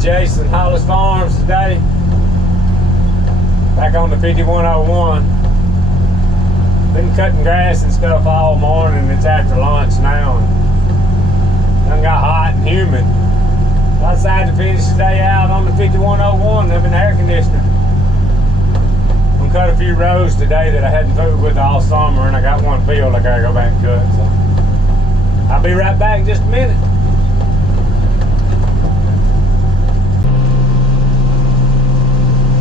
Jason Hollis Farms today. Back on the 5101. Been cutting grass and stuff all morning. It's after lunch now. And done got hot and humid. So I decided to finish the day out on the 5101 up in the air conditioner. I'm gonna cut a few rows today that I hadn't fooled with all summer, and I got one field I gotta go back and cut. So I'll be right back in just a minute.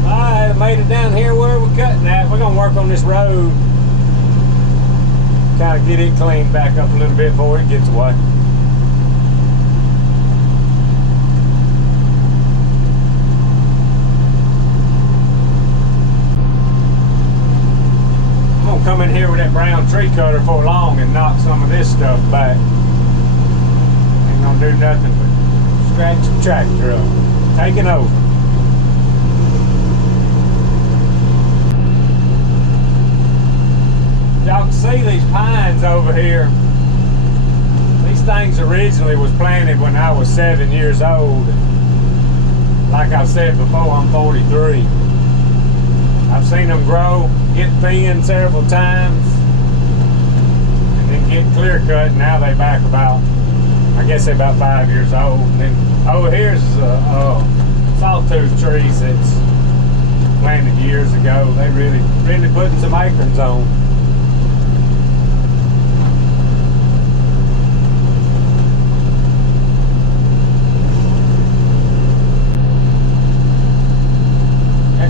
Alright, I made it down here where we're cutting at. We're gonna work on this road. Kind of get it cleaned back up a little bit before it gets away. I'm gonna come in here with that brown tree cutter for long and knock some of this stuff back. Ain't gonna do nothing but scratch the tractor up. Taking over. Y'all can see these pines over here. These things originally was planted when I was 7 years old. Like I said before, I'm 43. I've seen them grow, get thin several times, and then get clear cut. Now they back about, I guess they're about 5 years old. And then over here's sawtooth trees that's planted years ago. They really putting some acorns on.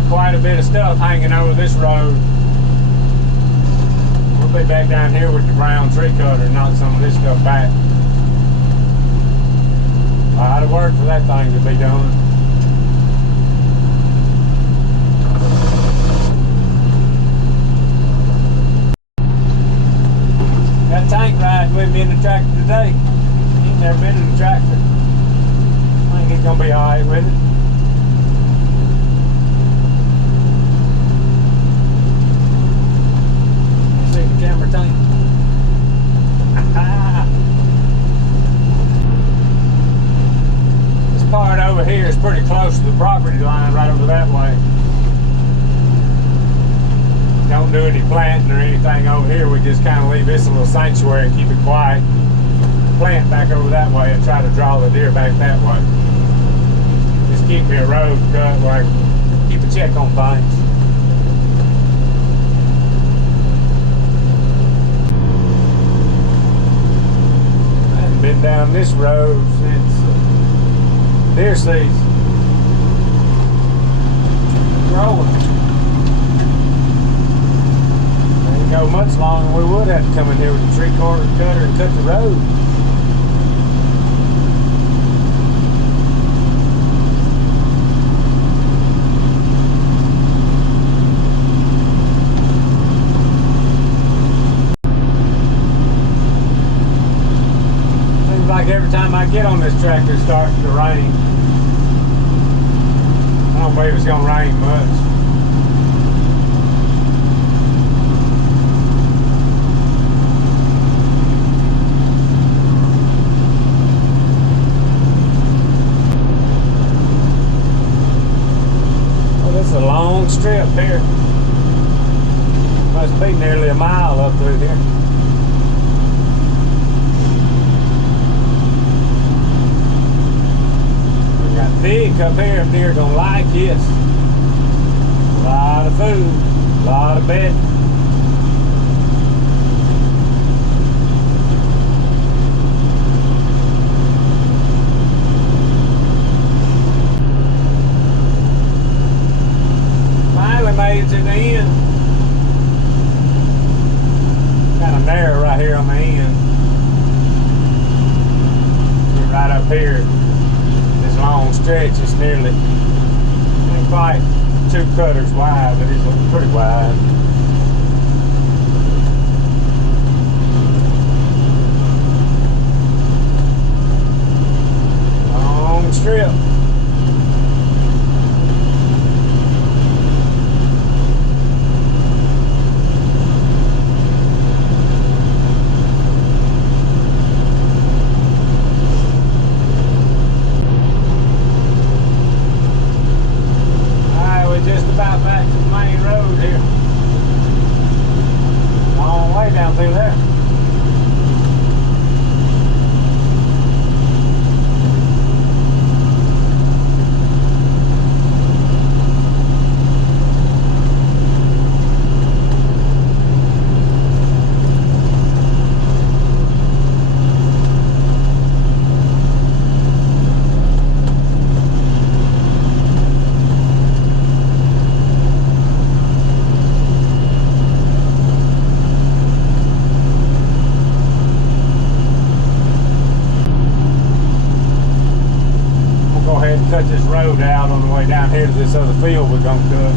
Quite a bit of stuff hanging over this road. We'll be back down here with the brown tree cutter and knock some of this stuff back. A lot of work for that thing to be done. Got Tank riding with me in the tractor today. He's never been in the tractor. I think he's gonna be alright with it. Camera Tank. This part over here is pretty close to the property line, right over that way. Don't do any planting or anything over here. We just kind of leave this a little sanctuary and keep it quiet. Plant back over that way and try to draw the deer back that way. Just keep me a road cut where I can keep a check on things. Been down this road since deer season. Growing. Didn't go much longer. We would have to come in here with a 3/4 cutter and cut the road. Like every time I get on this tractor, it starts to rain. I don't believe it's going to rain much. Well, this is a long strip here. Must be nearly a mile up through here. Thick up here, if deer gonna like this. A lot of food, a lot of bedding. Finally made it to the end. Kind of narrow right here on the end. Get right up here. Long stretch is nearly, ain't quite 2 cutters wide, but it's pretty wide. Long strip. ahead and cut this road out on the way down here to this other field we're gonna cut.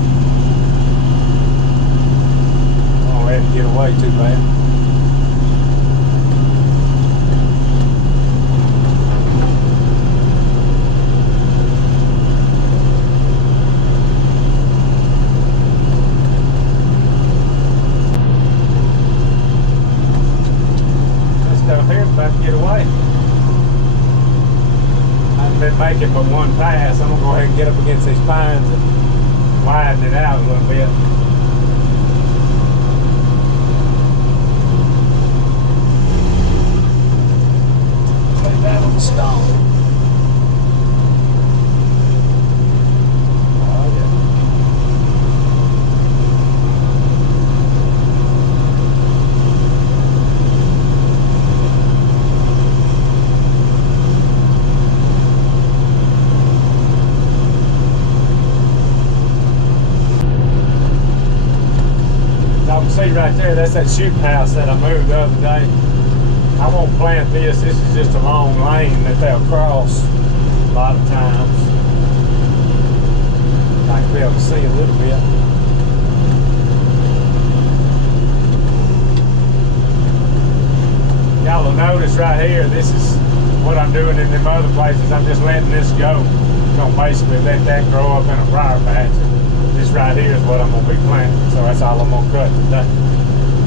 I don't have to get away too bad. This stuff here's about to get away. I've been making but one pass. I'm gonna go ahead and get up against these pines and widen it out a little bit. Lay that on the stone. Oh yeah. See right there, that's that shoot house that I moved the other day. I won't plant this. This is just a long lane that they'll cross a lot of times. I can be able to see a little bit. Y'all will notice right here, this is what I'm doing in them other places. I'm just letting this go. I'm gonna basically let that grow up in a briar patch. This right here is what I'm going to be planting, so that's all I'm going to cut today.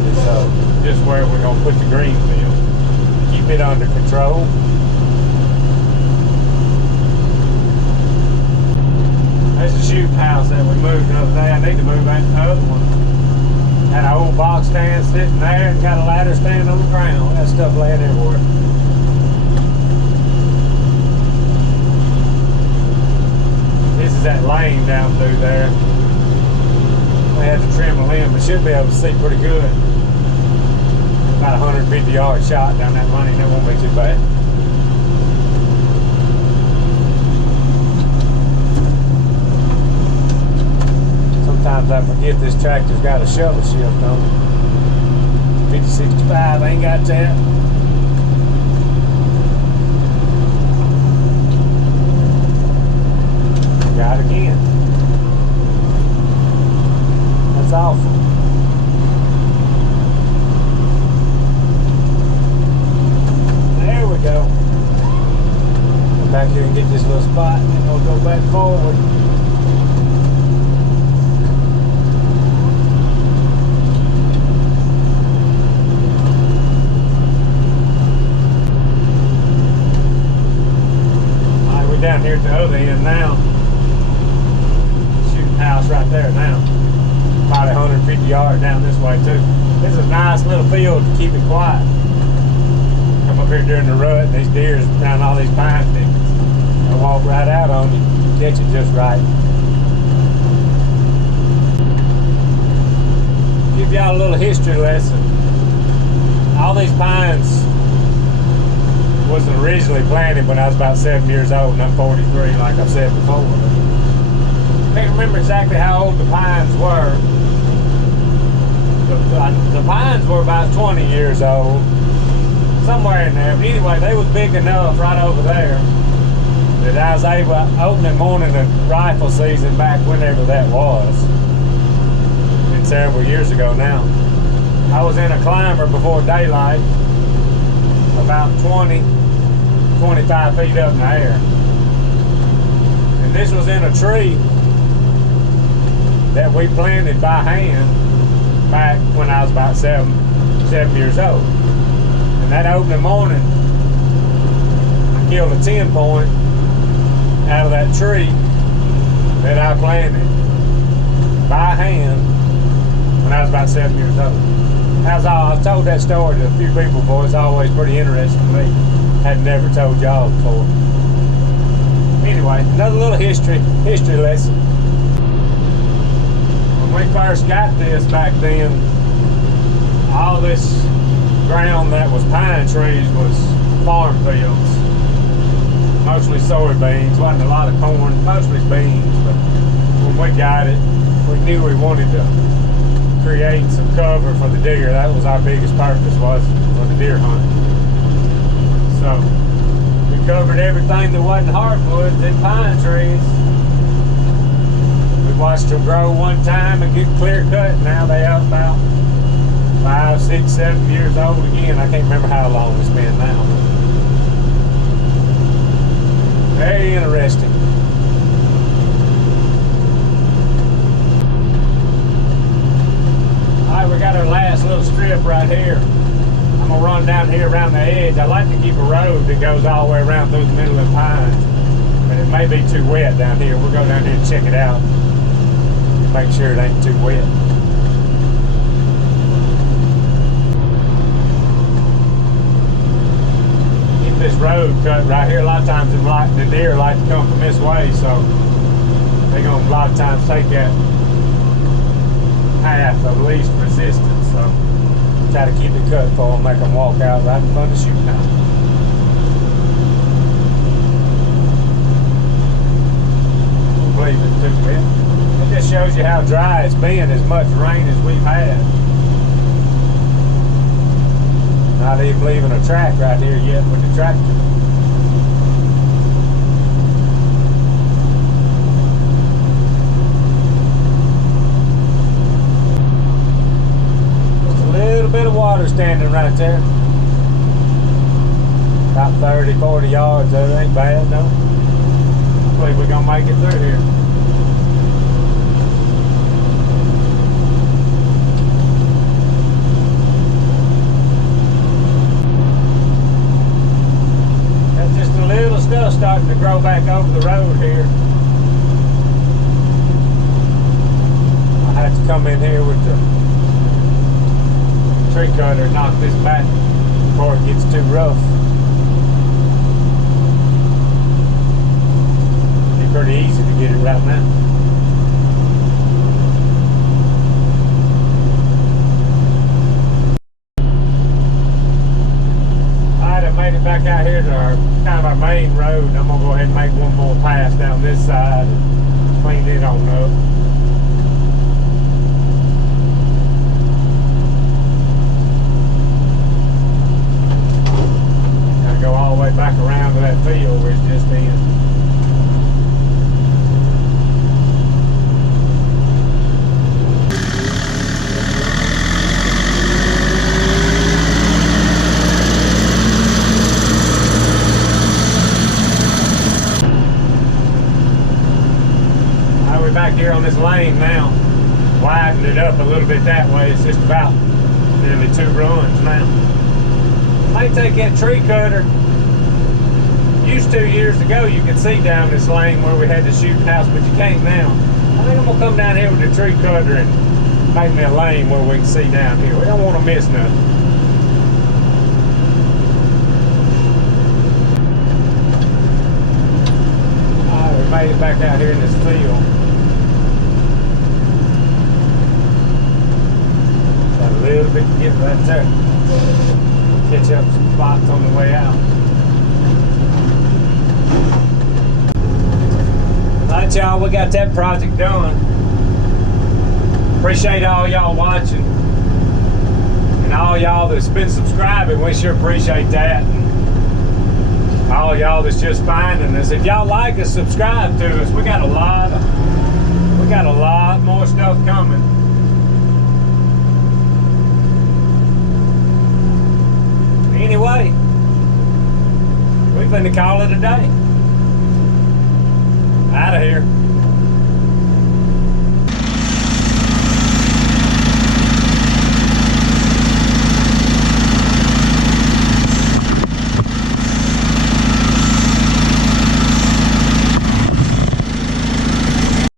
It's just where we're going to put the green field. Keep it under control. There's a shoot house that we moved the other day. I need to move that other one. Had an old box stand sitting there and got a ladder stand on the ground. That stuff laying everywhere. This is that lane down through there. We had to trim a limb, but should be able to see pretty good. About 150 yard shot down that lane. That won't be too bad. Sometimes I forget this tractor's got a shovel shift on it. 5065 ain't got that. Got it again. That's awful. There we go. Come back here and get this little spot, and then we'll go back forward. Alright, we're down here at the other end now. Shooting house right there now. Probably 150 yards down this way too. This is a nice little field to keep it quiet. Come up here during the rut, and these deers down all these pine thickets. They'll walk right out on you, catch it just right. Give y'all a little history lesson. All these pines was originally planted when I was about 7 years old, and I'm 43, like I've said before. I can't remember exactly how old the pines were. The pines were about 20 years old, somewhere in there. But anyway, they was big enough right over there that I was able, opening morning of rifle season back whenever that was. Been several years ago now. I was in a climber before daylight, about 20, 25 feet up in the air. And this was in a tree that we planted by hand back when I was about seven years old. And that opening morning, I killed a 10 point out of that tree that I planted by hand when I was about 7 years old. I've told that story to a few people before. It's always pretty interesting to me. Had never told y'all before. Anyway, another little history lesson. When we first got this back then, all this ground that was pine trees was farm fields. Mostly soybeans, wasn't a lot of corn, mostly beans, but when we got it, we knew we wanted to create some cover for the deer. That was our biggest purpose, was for the deer hunt. So we covered everything that wasn't hardwoods and pine trees. We watched them grow one time and get clear cut. Now they are about 5, 6, 7 years old again. I can't remember how long it's been now. Very interesting. Alright, we got our last little strip right here. I'm gonna run down here around the edge. I like to keep a road that goes all the way around through the middle of the pines. But it may be too wet down here. We'll go down here and check it out. Make sure it ain't too wet. Keep this road cut right here. A lot of times the deer like to come from this way, so they're gonna a lot of times take that path of least resistance. So try to keep it cut for them, make them walk out right in front of the shooting house. Don't believe it's too wet. It just shows you how dry it's been, as much rain as we've had. Not even leaving a track right here yet with the tractor. Bit of water standing right there. About 30, 40 yards, that ain't bad, no. I believe we're gonna make it through here. Got just a little stuff starting to grow back over the road here. I have to come in here with the tree cutter, knock this back before it gets too rough. It'd be pretty easy to get it right now. Alright, I made it back out here to our kind of our main road. I'm gonna go ahead and make one more pass down this side and clean it on up. Go all the way back around to that field where it's just in. Now we're back here on this lane now. Widened it up a little bit that way. It's just about nearly 2 runs now. I take that tree cutter. Used to years ago, you could see down this lane where we had the shooting house, but you can't now. I think I'm gonna come down here with the tree cutter and make me a lane where we can see down here. We don't want to miss nothing. Alright, we made it back out here in this field. Got a little bit to get right there. Catch up some spots on the way out. Alright y'all, we got that project done. Appreciate all y'all watching. And all y'all that's been subscribing, we sure appreciate that. And all y'all that's just finding us. If y'all like us, subscribe to us. We got a lot more stuff coming. Anyway, we finna call it a day. Out of here.